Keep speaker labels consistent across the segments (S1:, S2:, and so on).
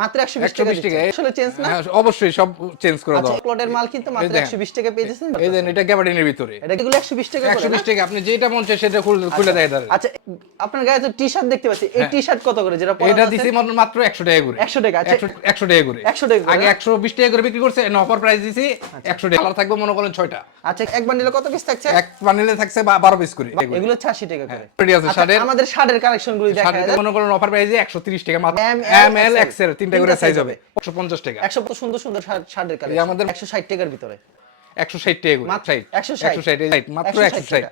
S1: মাত্র 120 টাকা
S2: টাকা।
S1: আসলে চেঞ্জ না?
S2: হ্যাঁ, অবশ্যই সব চেঞ্জ করে
S1: আচ্ছা
S2: দাও।
S1: প্লটের মাল কিন্তু মাত্র
S2: এই দেখেন।
S1: 120 টাকা পেয়ে যাচ্ছেন।
S2: এই দেন এটা গ্যাবার্ডিনের ভিতরে।
S1: এটা এগুলো 120 টাকা করে না?
S2: 120 টাকা আপনি যেটা মন চায় সেটা খুলে খুলে দেয় তার
S1: আচ্ছা আপনার গায়ে তো টি-শার্ট দেখতে পাচ্ছি। এই টি-শার্ট কত করে? যেটা
S2: এটা দিছি মাত্র- মাত্র 100 টাকা করে।
S1: 100 টাকা, আচ্ছা।
S2: 100 100 টাকা করে।
S1: 100 টাকা
S2: আগে
S1: না?
S2: 120 টাকা করে বিক্রি করছে অফার প্রাইস দিছি 100 টাকা। কালার থাকবে মনে করেন 6টা
S1: আচ্ছা এক বান্ডিলে কত পিস থাকছে?
S2: এক বান্ডিলে থাকছে 12 পিস করে।
S1: এগুলো 86 টাকা করে। আচ্ছা,
S2: শার্টের।
S1: আমাদের শার্টের কালেকশনগুলো দেখা যায়
S2: মনে করেন অফার প্রাইসে 130 টাকা। মাত্র এম এল
S1: XL,
S2: এক্সেল তিনটা করে সাইজ হবে। 150 টাকা।
S1: 100 তো সুন্দর সুন্দর শার্ট- শার্টের
S2: এই
S1: কালেকশন
S2: আমাদের-
S1: 160 টাকার ভিতরে।
S2: 160 টাকা করে
S1: মাত্র
S2: 60
S1: 160
S2: 160 মাত্র
S1: 160
S2: 160
S1: টাকা।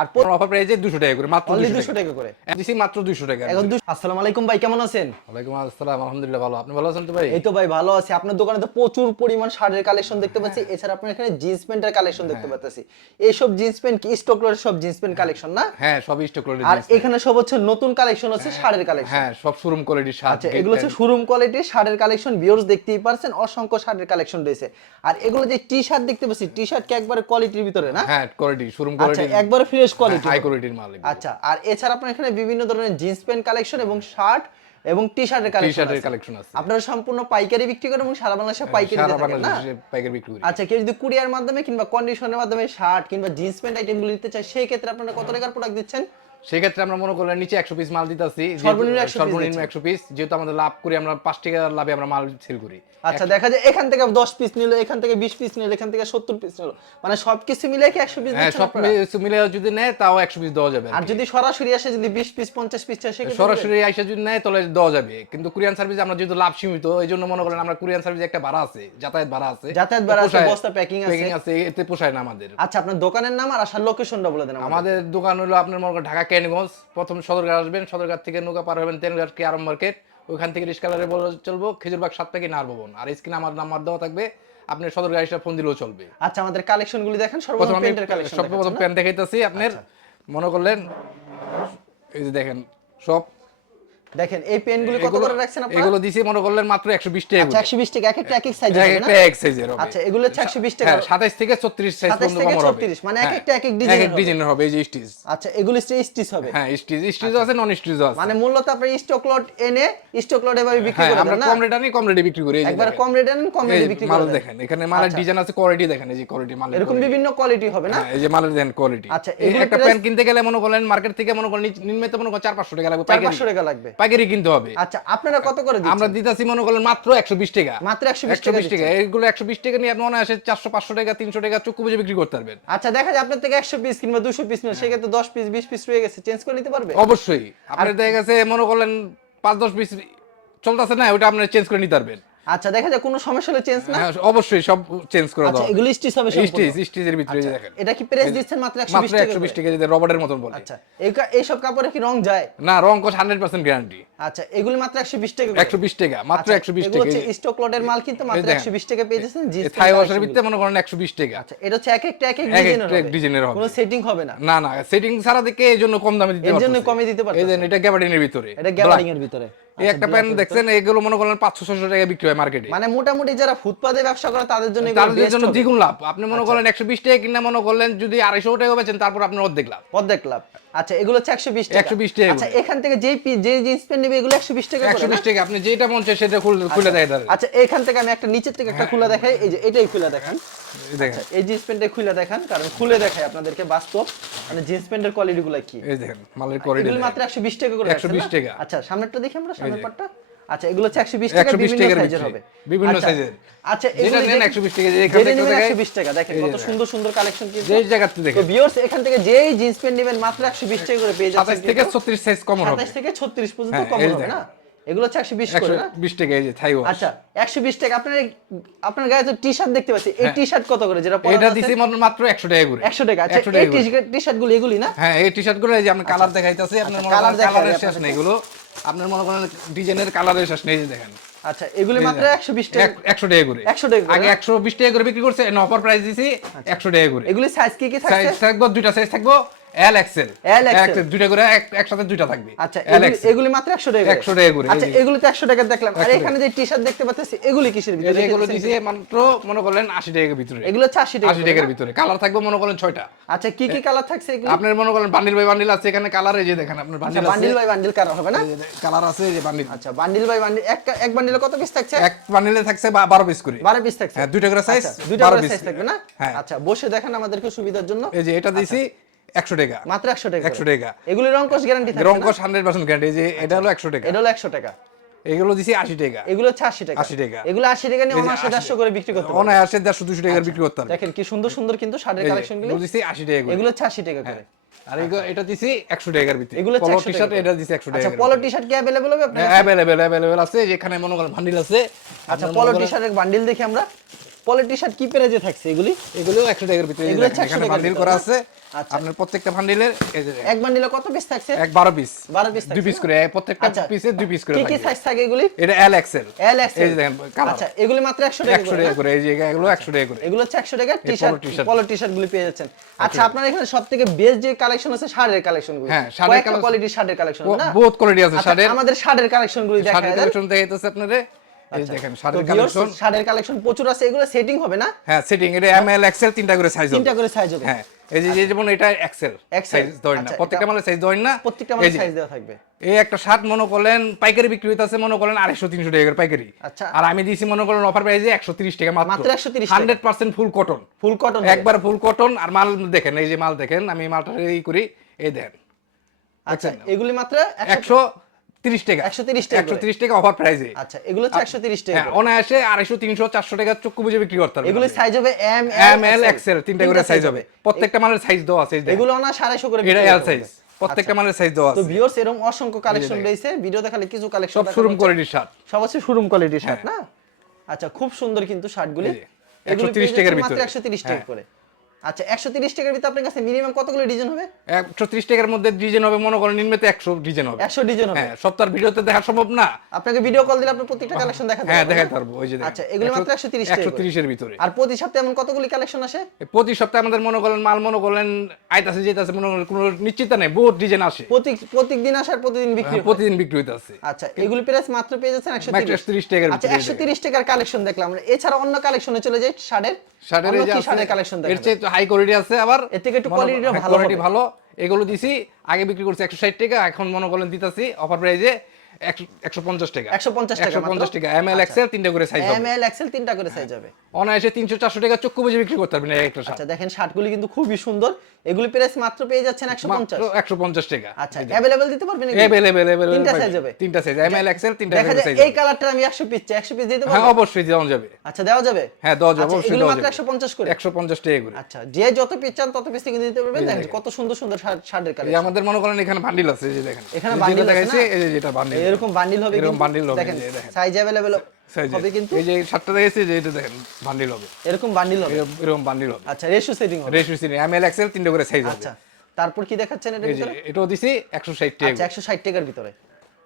S1: আর
S2: অফার প্রাইসে 200 টাকা করে মাত্র
S1: অনলি
S2: 200
S1: 200
S2: টাকা।
S1: করে।
S2: দিছি মাত্র 200 টাকা।
S1: এখন আসসালামু আলাইকুম ভাই কেমন আছেন?
S2: ওয়ালাইকুম আসসালাম আলহামদুলিল্লাহ ভালো। আপনি ভালো আছেন তো ভাই?
S1: এই তো ভাই ভালো আছি। আপনার দোকানে তো প্রচুর পরিমাণ শার্টের কালেকশন দেখতে পাচ্ছি। এছাড়া আপনার এখানে জিন্স প্যান্টের কালেকশন দেখতে পাচ্ছি। এইসব জিন্স প্যান্ট কি? স্টক লটের সব জিন্স প্যান্ট কালেকশন না?
S2: হ্যাঁ সব স্টক
S1: আর এখানে সব হচ্ছে নতুন কালেকশন হচ্ছে শার্টের কালেকশন।
S2: হ্যাঁ সব শোরুম কোয়ালিটির শার্ট
S1: আচ্ছা এগুলো হচ্ছে শোরুম কোয়ালিটির শার্টের কালেকশন। ভিউয়ার্স দেখতেই পারছেন অসংখ্য শার্টের কালেকশন রয়েছে। আর এগুলো যে টি শার্ট দেখতে পাচ্ছি টি শার্ট কি একবারে কোয়ালিটির ভিতরে না?
S2: হ্যাঁ কোয়ালিটি শোরুম কোয়ালিটি
S1: একবারে ফ্রেশ কোয়ালিটি
S2: হাই কোয়ালিটির মাল
S1: আচ্ছা আর এছাড়া আপনার এখানে বিভিন্ন ধরনের জিন্স প্যান্ট কালেকশন এবং শার্ট এবং টি শার্টের কালেকশন
S2: টি-শার্টের কালেকশন আছে।
S1: আপনারা সম্পূর্ণ পাইকারি বিক্রি করেন এবং সারা বাংলাদেশে পাইকারি দিতে থাকেন না?
S2: পাইকারি বিক্রি করেন
S1: আচ্ছা কেউ যদি কুরিয়ার মাধ্যমে কিংবা কন্ডিশনের মাধ্যমে শার্ট কিংবা জিন্স প্যান্ট আইটেমগুলো নিতে চায় সেই ক্ষেত্রে আপনারা কত টাকার প্রোডাক্ট দিচ্ছেন?
S2: সেক্ষেত্রে আমরা মনে করলেন নিচে একশো পিস মাল দিতেছি
S1: সর্বনিম্ন 100 piece
S2: সর্বনিম্ন
S1: দিচ্ছেন।
S2: একশো পিস যেহেতু আমাদের লাভ করি আমরা পাঁচ টাকা লাভে আমরা মাল সেল করি।
S1: আচ্ছা দেখা যায় এখান থেকে 10 পিস নিলো এখান থেকে 20 পিস নিলো এখান থেকে 70 পিস নিলো। মানে সবকিছু মিলে কি 100 পিস
S2: হ্যাঁ সব কিছু মিলে যদি নেয় তাও একশো পিস দেওয়া যাবে
S1: আর যদি সরাসরি আসে যদি 20 পিস 50 পিস সেক্ষেত্রে
S2: সরাসরি আইসা যদি নেয় তাহলে দেওয়া যাবে। কিন্তু কুরিয়ান সার্ভিস আমরা যেহেতু লাভ সীমিত এই জন্য মনে করেন আমরা কুরিয়ান সার্ভিস একটা ভাড়া আছে যাতায়াত ভাড়া আছে।
S1: যাতায়াত ভাড়া আছে, বস্তা packing আছে।
S2: প্যাকিং আছে এতে পোষায় না আমাদের।
S1: আচ্ছা আপনার দোকানের নাম আর আসার লোকেশনটা বলে দেন আমাদের
S2: আমাদের দোকান হলো আপনার মনে করেন ঢাকা ক্যানিগঞ্জ প্রথম সদরঘাট আসবেন সদরঘাট থেকে নৌকা পার হবেন তেনঘাট কি আরম মার্কেট। ওইখান থেকে রিস্কালারে বলে চলবো খেজুরবাগ সাত থেকে নার ভবন আর স্ক্রিনে আমার নাম্বার দেওয়া থাকবে আপনি সদর এসে ফোন দিলেও চলবে।
S1: আচ্ছা আমাদের কালেকশন গুলি দেখেন
S2: প্রথম
S1: সর্বপ্রথম প্যান্টের কালেকশন
S2: সর্বপ্রথম প্যান্ট দেখাইতেছি আপনার। মনে করলেন এই যে দেখেন সব
S1: দেখেন এই পেন গুলি কত করে রাখছেন আপনারা?
S2: এগুলো দিছি মনে করলেন মাত্র একশো বিশ টাকা
S1: আচ্ছা 120 টাকা এক একটা এক এক সাইজ
S2: করে।
S1: হবে না?
S2: একটা এক size-এর হবে।
S1: আচ্ছা এগুলো হচ্ছে 120 টাকা
S2: হ্যাঁ, 27 থেকে 34 সাইজ পর্যন্ত
S1: থেকে
S2: কম হবে।
S1: 36 মানে এক
S2: হ্যাঁ,
S1: একটা এক এক ডিজাইনের
S2: এক এক
S1: হবে।
S2: ডিজাইনের হবে এই যে স্টিচ
S1: আচ্ছা এগুলো স্টিচ হবে।
S2: হ্যাঁ স্টিচ স্টিচও আছে নন স্টিচও আছে।
S1: মানে মূলত আপনি স্টক লট এনে স্টক লট এভাবে বিক্রি
S2: হ্যাঁ
S1: করে
S2: আমরা কম রেট আনি কম রেটে বিক্রি করি
S1: একবার কম রেটে নেন কম রেটে বিক্রি
S2: মাল দেখেন এখানে মালের ডিজাইন আছে কোয়ালিটি দেখেন এই যে কোয়ালিটি মালের
S1: এরকম বিভিন্ন কোয়ালিটি হবে না?
S2: হ্যাঁ, এই যে মালের দেন কোয়ালিটি
S1: আচ্ছা,
S2: এই একটা প্যান্ট কিনতে গেলে মনে করেন মার্কেট থেকে মনে করেন নিচ- নিম্নত মনে করেন 4 500 টাকা লাগবে পাইকারি
S1: 500 টাকা লাগবে।
S2: পাইকারি কিনতে হবে।
S1: আচ্ছা আপনারা কত করে দিচ্ছেন?
S2: আমরা দিতাছি মনে করেন মাত্র 120 টাকা।
S1: মাত্র 120 টাকা
S2: 120 টাকা এইগুলো 120 টাকা নিয়ে আপনি মনে আসে 400 500 টাকা 300 টাকা চুক্তি বুঝে বিক্রি করতে পারবেন।
S1: আচ্ছা দেখা যায় আপনার থেকে 100 পিস কিংবা 200 পিস নিল সেক্ষেত্রে 10 পিস 20 পিস রয়ে গেছে চেঞ্জ করে নিতে পারবে?
S2: অবশ্যই। আপনার দেখা গেছে মনে করলেন 5 10 পিস চলতেছে না ওটা আপনি চেঞ্জ করে নিতে পারবেন।
S1: আচ্ছা দেখা যায় কোনো সমস্যা হলে চেঞ্জ না?
S2: হ্যাঁ, অবশ্যই সব চেঞ্জ করে
S1: আচ্ছা
S2: দাও।
S1: এগুলো স্টিচ হবে সম্পূর্ণ?
S2: স্টিচ স্টিচের ভিতরে দেখেন।
S1: এটা কি প্রেস দিচ্ছেন মাত্র 120 টাকা
S2: 120 টাকা যদি রবারের মতন বলে।
S1: আচ্ছা এই কা- এইসব কাপড়ে কি রং যায়?
S2: না রং কোশ 100% গ্যারান্টি
S1: আচ্ছা এগুলি মাত্র 120 টাকা করে।
S2: 120 টাকা মাত্র
S1: আচ্ছা,
S2: 120
S1: এগুলো
S2: টাকা।
S1: হচ্ছে স্টক লটের মাল কিন্তু মাত্র
S2: দেখেন।
S1: 120 টাকা পেয়ে যাচ্ছেন
S2: এই থাই ওয়াশের ভিতরে মনে করেন 120 টাকা।
S1: আচ্ছা এটা হচ্ছে এক একটা এক এক
S2: এক
S1: ডিজাইনের
S2: এক
S1: হবে।
S2: ডিজাইনের হবে।
S1: কোনো সেটিং হবে না।
S2: না না সেটিং ছাড়া দেখে এই জন্য কম দামে দিতে
S1: এর জন্য। কমে দিতে
S2: এই
S1: পারতেছেন।
S2: দেন এটা গ্যাবার্ডিনের ভিতরে।
S1: এটা গ্যাবারিং এর ভিতরে।
S2: এই একটা প্যান্ট দেখছেন এগুলো মনে করেন 500 600 টাকা বিক্রি হয় মার্কেটে।
S1: মানে মোটামুটি যারা ফুটপাতে ব্যবসা করে তাদের জন্য
S2: তাদের জন্য দ্বিগুণ লাভ। আপনি মনে করেন 120 টাকা কিনা মনে করলেন যদি 250 টাকা বেচেন তারপর আপনার অর্ধেক লাভ।
S1: অর্ধেক লাভ। আচ্ছা এগুলো হচ্ছে 120 টাকা।
S2: 120 টাকা
S1: আচ্ছা এখান থেকে যেই যে জিন্স প্যান্ট নেবে এগুলো 120 টাকা করে না?
S2: 120 টাকা। আপনি যেটা মন চায় সেটা খুলে খুলে দেয় তার
S1: আচ্ছা এখান থেকে আমি একটা নিচের থেকে একটা খুলে দেখাই। এই যে এটাই খুলে দেখান।
S2: এই দেখেন।
S1: এই জিন্স প্যান্টটা খুলে দেখান কারণ খুলে দেখাই আপনাদেরকে বাস্তব। মানে জিন্স প্যান্টের কোয়ালিটি গুলো কি?
S2: এই দেখেন মালের কোয়ালিটি
S1: মাত্র 120 টাকা করে
S2: 120
S1: 120
S2: টাকা।
S1: আচ্ছা সামনেরটা দেখি আমরা সামনের
S2: যে।
S1: আচ্ছা এগুলো হচ্ছে 120 টাকা
S2: 120
S1: বিভিন্ন সাইজের হবে।
S2: বিভিন্ন
S1: আচ্ছা,
S2: সাইজের।
S1: আচ্ছা
S2: যেটা নেন 120 টাকা, যে এখান থেকে
S1: 120 টাকা দেখেন কত সুন্দর সুন্দর কালেকশন কিন্তু।
S2: যে জায়গাতে
S1: তো
S2: দেখেন
S1: ভিউয়ার্স এখান থেকে যেই জিন্স প্যান্ট নেবেন মাত্র 120 টাকা করে পেয়ে যাচ্ছেন
S2: 27 থেকে 36 সাইজ কম হবে।
S1: 27 থেকে 36 পর্যন্ত
S2: হ্যাঁ,
S1: কম হবে না? এগুলো হচ্ছে 120 করে না?
S2: 120 টাকা এই যে থাই ওয়াশ
S1: আচ্ছা 120 টাকা। আপনার আপনার গায়ে তো টি-শার্ট দেখতে পাচ্ছি। এই টি-শার্ট কত করে? যেটা পরা
S2: এটা দিছি মাত্র- মাত্র 100 টাকা করে।
S1: 100 টাকা। আচ্ছা
S2: 100 টাকা
S1: এই টি-শার্টগুলো এগুলি না?
S2: হ্যাঁ এই টি-শার্টগুলো এই যে আপনার কালার দেখাইতাছি আপনার কালারের শেষ নেই এগুলো। আপনার মনে করেন ডিজাইনের কালারের শেষ নেই দেখেন।
S1: আচ্ছা এগুলি মাত্র 120 টাকা
S2: এক- 100 টাকা করে।
S1: 100 টাকা
S2: আগে
S1: একশো
S2: 120 টাকা করে বিক্রি করছে অফার প্রাইস দিছি 100 টাকা করে।
S1: এগুলি সাইজ কি কি থাকছে?
S2: সাইজ থাকব দুইটা সাইজ থাকব। এল এক্সেল
S1: L XL
S2: দুইটা করে এক- একসাথে দুইটা থাকবে।
S1: আচ্ছা এগুলি- মাত্র 100 টাকা
S2: 100 টাকা করে,
S1: আচ্ছা এগুলি তো 100 টাকা দেখলাম। আর এখানে যে টি-শার্ট দেখতে পাচ্ছি এগুলি কিসের ভিতরে?
S2: এগুলো দিছে মাত্র মনে করলেন আশি টাকার ভিতরে।
S1: এগুলো হচ্ছে 80 টাকা
S2: আশি
S1: করে,
S2: টাকার ভিতরে। কালার থাকবে মনে করেন ছয়টা।
S1: আচ্ছা কি কি কালার থাকছে এগুলো?
S2: আপনার মনে করেন বান্ডিল বাই বান্ডিল আছে এখানে কালার এই যে দেখেন আপনার
S1: আচ্ছা
S2: বান্ডিল আছে।
S1: বান্ডিল বাই বান্ডিল কালার হবে না?
S2: কালার আছে এই যে বান্ডিল
S1: আচ্ছা বান্ডিল বাই বান্ডিল এক এক বান্ডিলে কত পিস থাকছে?
S2: এক বান্ডিলে থাকছে বা- বারো পিস করে।
S1: 12 পিস থাকছে।
S2: হ্যাঁ, দুইটা করে size,
S1: আচ্ছা, দুইটা করে সাইজ থাকবে না?
S2: হ্যাঁ।
S1: আচ্ছা বসে দেখেন আমাদেরকে সুবিধার জন্য।
S2: এই যে এটা দিছি একশো টাকা
S1: মাত্র 100 টাকা
S2: 100
S1: করে।
S2: টাকা।
S1: এগুলি রংকশ গ্যারান্টি থাকবে
S2: রং
S1: না?
S2: কস হান্ড্রেড পার্সেন্ট গ্যারান্টি যে এটা হলো একশো টাকা
S1: এটা হলো 100 টাকা
S2: এগুলো দিছি আশি টাকা
S1: এগুলো হচ্ছে 80 টাকা
S2: 80 টাকা।
S1: এগুলো 80 টাকা নিয়ে
S2: এই যে
S1: অনায়াসে
S2: 80
S1: দেড়শো করে বিক্রি করতে পারবে
S2: অনায়াসে দেড়শো দুশো টাকার বিক্রি করতে হবে
S1: দেখেন কি সুন্দর সুন্দর কিন্তু শাড়ির
S2: এই যে,
S1: কালেকশন গুলো
S2: এগুলো দিছি আশি টাকা করে
S1: এগুলো হচ্ছে 80 টাকা করে
S2: আর এগুলো এটা দিছি একশো টাকার ভিতরে
S1: এগুলো হচ্ছে
S2: পলো
S1: 100
S2: টি
S1: টাকা
S2: শার্ট
S1: করে।
S2: এটা দিছি একশো
S1: আচ্ছা
S2: টাকা
S1: পলো টি শার্ট কি अवेलेबल হবে আপনার কাছে?
S2: অ্যাভেলেবেল অ্যাভেলেবেল আছে যেখানে মনে করেন ভান্ডিল আছে
S1: আচ্ছা
S2: আপনার
S1: পলো
S2: মনে
S1: টি
S2: করেন-
S1: শার্টের বান্ডিল দেখি আমরা পলো টি শার্ট কি প্রাইজে থাকছে এগুলি?
S2: টাকার ভিতরে
S1: এগুলো 100
S2: এখানে বান্ডিল করা আছে।
S1: আচ্ছা।
S2: আপনার প্রত্যেকটা বান্ডিলের
S1: এক বান্ডিলে কত পিস থাকছে?
S2: এক বারো পিস
S1: 12 পিস
S2: দুই পিস করে প্রত্যেকটা
S1: আচ্ছা।
S2: পিসে দুই পিস করে
S1: কি কি সাইজ থাকে এগুলি?
S2: এটা এল এক্সেল
S1: এল এক্স
S2: এই দেখেন
S1: আচ্ছা এগুলি মাত্র 100 টাকা
S2: একশো
S1: করে
S2: টাকা করে এই যে এগুলো একশো টাকা করে।
S1: এগুলো হচ্ছে 100 টাকা টি শার্ট
S2: t-shirt।
S1: পলো টি শার্ট গুলি পেয়ে যাচ্ছেন। আচ্ছা আপনার এখানে সবথেকে বেস্ট যে কালেকশন আছে শার্টের কালেকশনগুলো।
S2: হ্যাঁ,
S1: কয়েকটা
S2: collection-
S1: কোয়ালিটির কালেকশন না?
S2: বহুত কোয়ালিটি আছে
S1: আচ্ছা,
S2: শার্টের।
S1: আমাদের শার্টের কালেকশন গুলি দেখা যায়
S2: কালেকশন দেখাইতেছে আপনারে। এই দেখেন শার্টের কালেকশন
S1: শার্টের কালেকশন প্রচুর আছে এগুলো সেটিং হবে না?
S2: হ্যাঁ সেটিং এটা এম এল এক্সেল তিনটা করে সাইজ
S1: তিনটা করে সাইজ হবে।
S2: হ্যাঁ এই যে যেমন এটা এক্সেল সাইজ ধরেন না।
S1: আচ্ছা,
S2: প্রত্যেকটা
S1: এটা-
S2: সাইজ ধরেন না।
S1: প্রত্যেকটা
S2: এই
S1: মানে সাইজ দেওয়া থাকবে।
S2: এই একটা শার্ট মনে করলেন পাইকারি বিক্রি হইতাছে মনে করেন আড়াইশো তিনশো টাকা পাইকারি।
S1: আচ্ছা।
S2: আর আমি দিয়েছি মনে করেন অফার প্রাইসে একশো তিরিশ টাকা
S1: মাত্র।
S2: মাত্র
S1: 130
S2: hundred percent full cotton
S1: full cotton
S2: একবার ফুল কটন আর মাল দেখেন এই যে মাল দেখেন আমি মালটা এই করি এই দেখেন।
S1: আচ্ছা এগুলি মাত্র
S2: একশো তিরিশ টাকা।
S1: 130 টাকা
S2: একশো তিরিশ টাকা অফার প্রাইসে
S1: আচ্ছা এগুলো হচ্ছে 130 টাকা
S2: হ্যাঁ অনায়াসে আড়াইশো তিনশো চারশো টাকা চক্ষু বুঝে বিক্রি করতে হবে
S1: এগুলি সাইজ হবে এম
S2: এম এল এক্সেল তিনটা করে সাইজ হবে। প্রত্যেকটা মালের সাইজ দেওয়া আছে
S1: এগুলো না 250 করে
S2: এটা এল সাইজ প্রত্যেকটা
S1: আচ্ছা।
S2: মালের সাইজ দেওয়া
S1: তো
S2: আছে।
S1: ভিউয়ার্স এরকম অসংখ্য কালেকশন রয়েছে। ভিডিও দেখালে কিছু কালেকশন
S2: সব শোরুম কোয়ালিটির শার্ট
S1: সব হচ্ছে শোরুম কোয়ালিটির শার্ট। না? আচ্ছা খুব সুন্দর কিন্তু শার্টগুলি
S2: যে, 130 টাকার ভিতরে।
S1: 130 টাকা
S2: হ্যাঁ।
S1: করে। আচ্ছা 130 টাকার ভিতরে আপনার কাছে মিনিমাম কতগুলো ডিজাইন হবে?
S2: একশো ত্রিশ টাকার মধ্যে ডিজাইন হবে মনে করেন নিম্নতে একশো ডিজাইন হবে।
S1: 100 ডিজাইন হবে।
S2: হ্যাঁ সপ্তাহ ভিডিওতে দেখা সম্ভব না।
S1: আপনাকে ভিডিও কল দিলে আপনি প্রত্যেকটা কালেকশন দেখাতে
S2: হ্যাঁ দেখাতে পারব ওই যে
S1: আচ্ছা এগুলো মাত্র 130 টাকা
S2: একশো তিরিশের ভিতরে।
S1: আর প্রতি সপ্তাহে এমন কতগুলি কালেকশন আসে?
S2: প্রতি সপ্তাহে আমাদের মনে করেন মাল মনে করেন আইতাছে যেতাছে মনে করেন কোনো নিশ্চিত নেই বহুত ডিজাইন আসে।
S1: প্রতি প্রতিদিন দিন আসার প্রতিদিন বিক্রি
S2: হ্যাঁ,
S1: হয়।
S2: প্রতিদিন বিক্রি হইতাছে।
S1: আচ্ছা এগুলি প্রাইস মাত্র পেয়ে যাচ্ছেন 130
S2: মাত্র 130 টাকার
S1: আচ্ছা
S2: ভিতরে।
S1: 130 টাকার কালেকশন দেখলাম। আমরা এছাড়া অন্য কালেকশনে চলে যাই শার্টের।
S2: শার্টের এই যে
S1: শার্টের কালেকশন
S2: এর চেয়ে হাই কোয়ালিটি আছে আবার।
S1: এর থেকে একটু quality টা
S2: হ্যাঁ,
S1: ভালো কোয়ালিটি
S2: ভালো। এগুলো দিছি আগে বিক্রি করছি একশো ষাট টাকা এখন মনে করেন দিতাছি অফার প্রাইজে একশো পঞ্চাশ টাকা
S1: 150 টাকা
S2: একশো পঞ্চাশ
S1: মাত্র?
S2: টাকা এম এল
S1: আচ্ছা।
S2: এক্সেল তিনটা করে সাইজ
S1: এম এল এক্সেল তিনটা করে সাইজ হবে
S2: অনায়াসে তিনশো চারশো টাকা চক্ষু বুঝে বিক্রি করতে পারবেন এক একটা শার্ট
S1: আচ্ছা দেখেন শার্টগুলি কিন্তু খুবই সুন্দর এগুলি প্রাইস মাত্র পেয়ে যাচ্ছেন 150
S2: মাত্র একশো পঞ্চাশ টাকা
S1: আচ্ছা अवेलेबल দিতে পারবেন এগুলি?
S2: এভেলেবেল
S1: তিনটা সাইজ হবে
S2: তিনটা সাইজ এম এল এক্সেল তিনটা
S1: দেখা যায়
S2: সাইজ
S1: এই কালারটা আমি 100 পিস চাই 100 পিস দিতে
S2: হ্যাঁ
S1: পারবেন
S2: অবশ্যই দেওয়া যাবে
S1: আচ্ছা দেওয়া যাবে
S2: হ্যাঁ দেওয়া যাবে
S1: আচ্ছা,
S2: অবশ্যই
S1: এগুলো
S2: দেওয়া
S1: মাত্র
S2: যাবে
S1: 150 করে
S2: একশো পঞ্চাশ টাকা করে
S1: আচ্ছা যে যত পিস চান তত পিস কিন্তু দিতে পারবেন দেখেন কত সুন্দর সুন্দর শার্ট শার্টের
S2: এই যে
S1: কালেকশন
S2: আমাদের মনে করেন এখানে বান্ডিল আছে এই যে দেখেন
S1: এখানে
S2: এই যে
S1: bundle
S2: যেটা
S1: আছে
S2: দেখাইছি,
S1: না?
S2: এই যে যেটা বান্ডিল
S1: এরকম বান্ডিল হবে
S2: এরকম
S1: কিন্তু
S2: bundle হবে,
S1: দেখেন
S2: এই যে দেখেন।
S1: সাইজ अवेलेबल
S2: সাইজে
S1: হবে কিন্তু
S2: এই যে শার্টটা দেখেছি যে এটা দেখেন বান্ডিল হবে
S1: এরকম বান্ডিল হবে
S2: এরকম- এরকম বান্ডিল হবে
S1: আচ্ছা রেশিও সেটিং হবে
S2: রেশিও সিনি এম এল এক্সেল তিনটা করে সাইজ হবে
S1: আচ্ছা তারপর কি দেখাচ্ছেন এটার
S2: এই যে
S1: ভিতরে
S2: এটাও দিছি একশো ষাট টাকা
S1: আচ্ছা 160 টাকার ভিতরে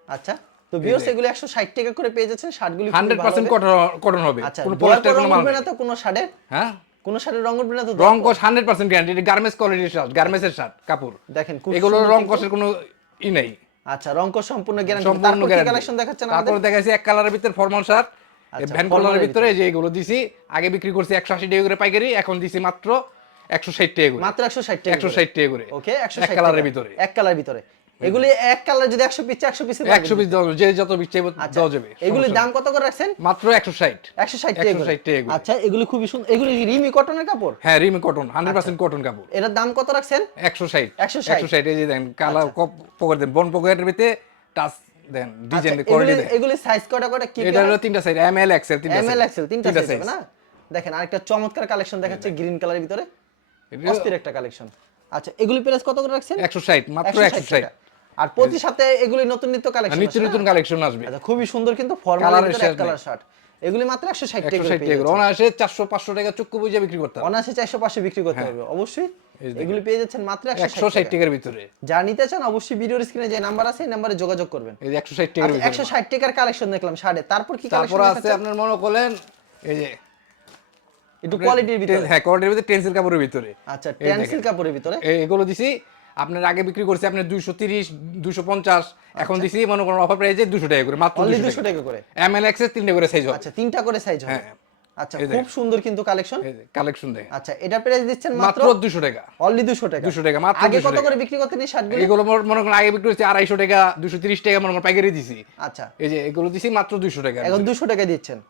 S1: আচ্ছা তো ভিউয়ার্স এগুলো 160 টাকা করে পেয়ে যাচ্ছেন শার্টগুলি খুবই
S2: হান্ড্রেড
S1: ভালো
S2: পার্সেন্ট
S1: হবে।
S2: কটন হবে
S1: আচ্ছা
S2: কোনো
S1: ধোয়ার
S2: পলিস্টার
S1: পর
S2: কোনো
S1: রং
S2: মাল
S1: উঠবে না
S2: নেই।
S1: তো কোনো শার্টের
S2: হ্যাঁ
S1: কোনো শার্টের রং উঠবে না তো
S2: রং কস হান্ড্রেড পার্সেন্ট গ্যারান্টি এটা গার্মেন্টস কোয়ালিটির শার্ট গার্মেন্টসের শার্ট কাপড়
S1: দেখেন খুব
S2: এগুলো
S1: সুন্দর
S2: রং
S1: কিন্তু।
S2: কষের কোনো ই নেই
S1: আচ্ছা রং কস সম্পূর্ণ গ্যারান্টি
S2: সম্পূর্ণ
S1: কালেকশন দেখাচ্ছেন আমাদের?
S2: তারপর দেখাইছি এক কালারের ভিতরে ফর্মাল শার্ট ভ্যান কলারের ভিতরে যে এগুলো দিছি আগে বিক্রি করছি একশো আশি টাকা করে পাইকারি এখন দিছি মাত্র একশো ষাট টাকা করে।
S1: মাত্র 160 টাকা
S2: একশো ষাট টাকা করে।
S1: ওকে 160
S2: এক কালারের। ভিতরে।
S1: এক কালারের ভিতরে। এগুলি এক কালার যদি 100 পিস 100 পিসে
S2: একশো পিস দেওয়া যে যত পিস চাইব
S1: আচ্ছা
S2: দেওয়া যাবে
S1: এগুলির দাম কত করে রাখছেন?
S2: মাত্র একশো ষাট।
S1: 160 টাকা
S2: 160
S1: করে
S2: টাকা করে।
S1: আচ্ছা এগুলি খুবই সুন্দর এগুলি রিমি কটনের কাপড়?
S2: হ্যাঁ রিম কটন হান্ড্রেড
S1: আচ্ছা।
S2: পার্সেন্ট কটন কাপড়।
S1: এটার দাম কত রাখছেন?
S2: একশো ষাট।
S1: 160
S2: একশো ষাট এই যে দেন কালার পকেট দেন বন পকেটের ভিতরে টাচ দেন ডিজাইন
S1: আচ্ছা, এগুলি
S2: দেন।
S1: এগুলি সাইজ কটা কটা কি
S2: এটা হলো তিনটা সাইজ এম এল এক্সেল তিনটা
S1: এম এল এক্সেল তিনটা সাইজ না? দেখেন আরেকটা চমৎকার কালেকশন দেখাচ্ছে গ্রিন কালারের ভিতরে। অস্থির একটা কালেকশন আচ্ছা এগুলি প্রাইস কত করে রাখছেন?
S2: একশো ষাট মাত্র
S1: 160
S2: একশো ষাট।
S1: টাকা। আর প্রতি সপ্তাহে এগুলি নতুন নিত্য কালেকশন
S2: নিত্য নতুন কালেকশন আসবে।
S1: আচ্ছা খুবই সুন্দর কিন্তু ফর্মাল। কালার শার্ট এগুলি মাত্র 160 টাকা
S2: একশো ষাট টাকা। অনায়াসে চারশো পাঁচশো টাকা চক্ষু বুঝে বিক্রি করতে হবে।
S1: অনায়াসে 400 500 বিক্রি করতে হবে অবশ্যই। এগুলি পেয়ে যাচ্ছেন মাত্র
S2: একশো
S1: 160
S2: ষাট টাকার ভিতরে।
S1: যা নিতে চান অবশ্যই ভিডিওর স্ক্রিনে যে নাম্বার আছে এই নম্বরে যোগাযোগ করবেন।
S2: এই একশো ষাট টাকার
S1: আচ্ছা
S2: ভিতরে।
S1: 160 টাকার কালেকশন দেখলাম শার্টে। তারপর কি
S2: তারপর আছে আপনার মনে করলেন এই যে
S1: একটু কোয়ালিটির ভিতরে।
S2: হ্যাঁ কোয়ালিটির ভিতরে টেন্সিল কাপড়ের ভিতরে।
S1: আচ্ছা। টেনসিল কাপড়ের ভিতরে।
S2: এগুলো দিছি আপনার আগে বিক্রি করছি আপনার দুইশো তিরিশ দুশো পঞ্চাশ এখন দিছি মনে করেন অফার প্রাইসে দুশো টাকা করে মাত্র দুশো
S1: টাকা। করে?
S2: এম এল এক্সের তিনটে করে সাইজ
S1: আচ্ছা তিনটা করে সাইজ
S2: হ্যাঁ।
S1: আচ্ছা খুব সুন্দর কিন্তু কালেকশন
S2: কালেকশন দেয়
S1: আচ্ছা এটা প্রাইস দিচ্ছেন মাত্র
S2: মাত্র দুশো টাকা।
S1: অনলি দুশো টাকা।
S2: 200 টাকা, মাত্র
S1: আগে কত করে বিক্রি করতেন এই শার্টগুলো?
S2: এগুলো মনে- করেন আগে বিক্রি করছি আড়াইশো টাকা দুশো তিরিশ টাকা মনে পাইকারি দিছি।
S1: আচ্ছা।
S2: এই যে এগুলো দিছি মাত্র দুশো টাকা।
S1: এখন দুশো টাকা দিচ্ছেন।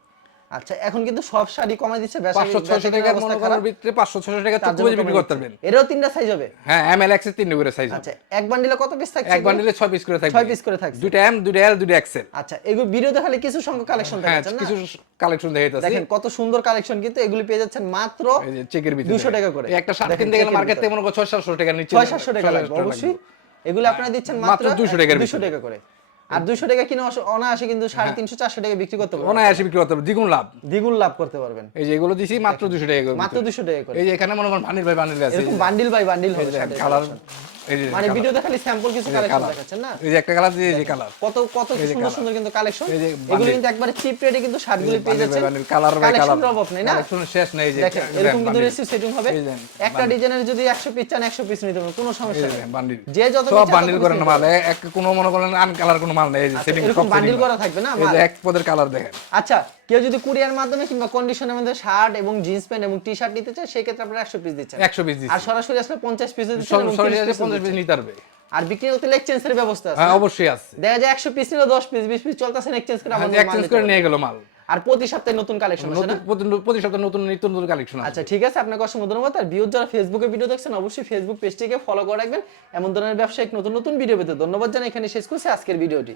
S1: আচ্ছা এখন কিন্তু সব শাড়ি কমাই দিচ্ছে বেচা-
S2: পাঁচশো ছশো
S1: বেচাকেনার
S2: টাকার
S1: অবস্থা খারাপ।
S2: করার ভিতরে পাঁচশো ছশো টাকা তো
S1: জন্য
S2: বিক্রি করতে পারবেন।
S1: এরও তিনটা সাইজ হবে?
S2: হ্যাঁ এম এল এক্সের তিনটে করে সাইজ
S1: আচ্ছা এক বান্ডিলে কত পিস থাকছে
S2: এক বান্ডিলে ছয় পিস করে থাকবে।
S1: ছয় piece করে থাকছে।
S2: দুইটা এম দুইটা এল দুইটা এক্সেল
S1: আচ্ছা এগুলো ভিডিওতে খালি কিছু সংখ্যক কালেকশন
S2: হ্যাঁ
S1: দেখাচ্ছেন না?
S2: কিছু কালেকশন দেখাইতেছি।
S1: দেখেন কত সুন্দর কালেকশন কিন্তু এগুলি পেয়ে যাচ্ছেন মাত্র
S2: চেকের ভিতরে।
S1: 200 টাকা করে।
S2: একটা কিনতে গেলে মার্কেট থেকে মনে করো ছয় সাতশো টাকা নিচে
S1: ছয় সাতশো টাকা লাগবে অবশ্যই। এগুলো আপনারা দিচ্ছেন
S2: মাত্র
S1: মাত্র
S2: 200 টাকার
S1: দুশো টাকা করে। আর দুশো টাকা কিনে অনায়াসে কিন্তু সাড়ে তিনশো চারশো টাকা বিক্রি করতে পারবেন।
S2: অনায়াসে বিক্রি করতে পারবেন। দ্বিগুণ লাভ।
S1: দ্বিগুণ লাভ করতে পারবেন।
S2: এই যে এগুলো দিছি মাত্র দুশো টাকা করে
S1: মাত্র দুশো টাকা করে।
S2: এই যে এখানে মনে করেন বান্ডিল ভাই বান্ডিল আছে।
S1: এরকম বান্ডিল ভাই বান্ডিল হবে। যায়
S2: কালার
S1: আচ্ছা কেউ যদি কুরিয়ার মাধ্যমে কিংবা কন্ডিশনের মধ্যে শার্ট এবং জিন্স প্যান্ট এবং টি শার্ট নিতে চায় সেই ক্ষেত্রে আপনারা 100 পিস দিচ্ছেন
S2: 100 পিস
S1: আর সরাসরি আসলে 50 পিস দিচ্ছেন আর বিক্রি করতে ব্যবস্থা আছে।
S2: হ্যাঁ, অবশ্যই আছে।
S1: দেখা যায় 100 পিস নিল 10 পিস 20 পিস চলতেছে এক্সচেঞ্জ করে হ্যাঁ, আমাদের
S2: এক্সচেঞ্জ করে নিয়ে গেল মাল।
S1: আর প্রতি সপ্তাহে নতুন কালেকশন আছে
S2: প্রতি সপ্তাহে নতুন নিত্য নতুন কালেকশন
S1: আচ্ছা ঠিক আছে আপনাকে অসংখ্য ধন্যবাদ। আর যারা ফেসবুকে ভিডিও দেখছেন অবশ্যই ফেসবুক পেজটিকে ফলো করে রাখবেন। এমন ধরনের ব্যবসায়িক নতুন নতুন ভিডিও পেতে ধন্যবাদ জানাই। এখানে শেষ করছে আজকের ভিডিওটি